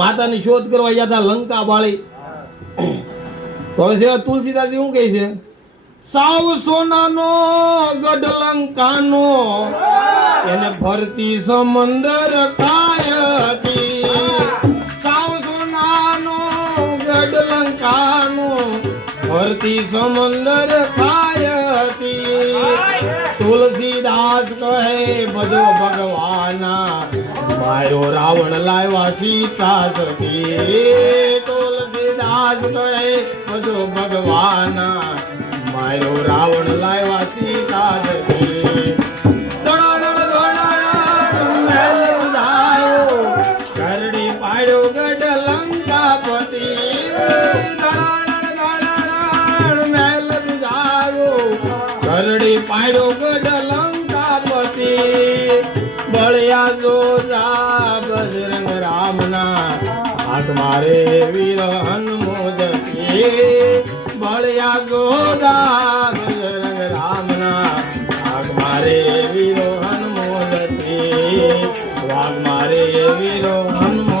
માતાની શોધ કરવા ગયા હતા લંકા બાળી. તો હવે તુલસીદાસજી શું કહે છે? સાવ સોનાનો ગઢ લંકાનો એને ફરતી સમંદર ખાય હતી. સાવ સોનાનો ગઢ લંકાનો ફરતી સમંદર ખાય હતી. તુલસીદાસ કહે બધો ભગવાના મારો રાવણ લાવ્યા સીતા સતી. તુલસીદાસ કહે બધો ભગવાના મારો રાવણ લાવ્યા સીતા સતી. કરડી પાડ્યો ગઢ લંકાપતિ. કરડી પાડ્યો ગઢ લંકાપતિ. બળિયા જોજા બજરંગ રામના હાથ મારે વીર હનુમોદતી. બળિયા જોજા બજરંગ રામના હાથ મારે વીરો હનુમોદતી. વાઘ મારે વીરો હનુમોદતી.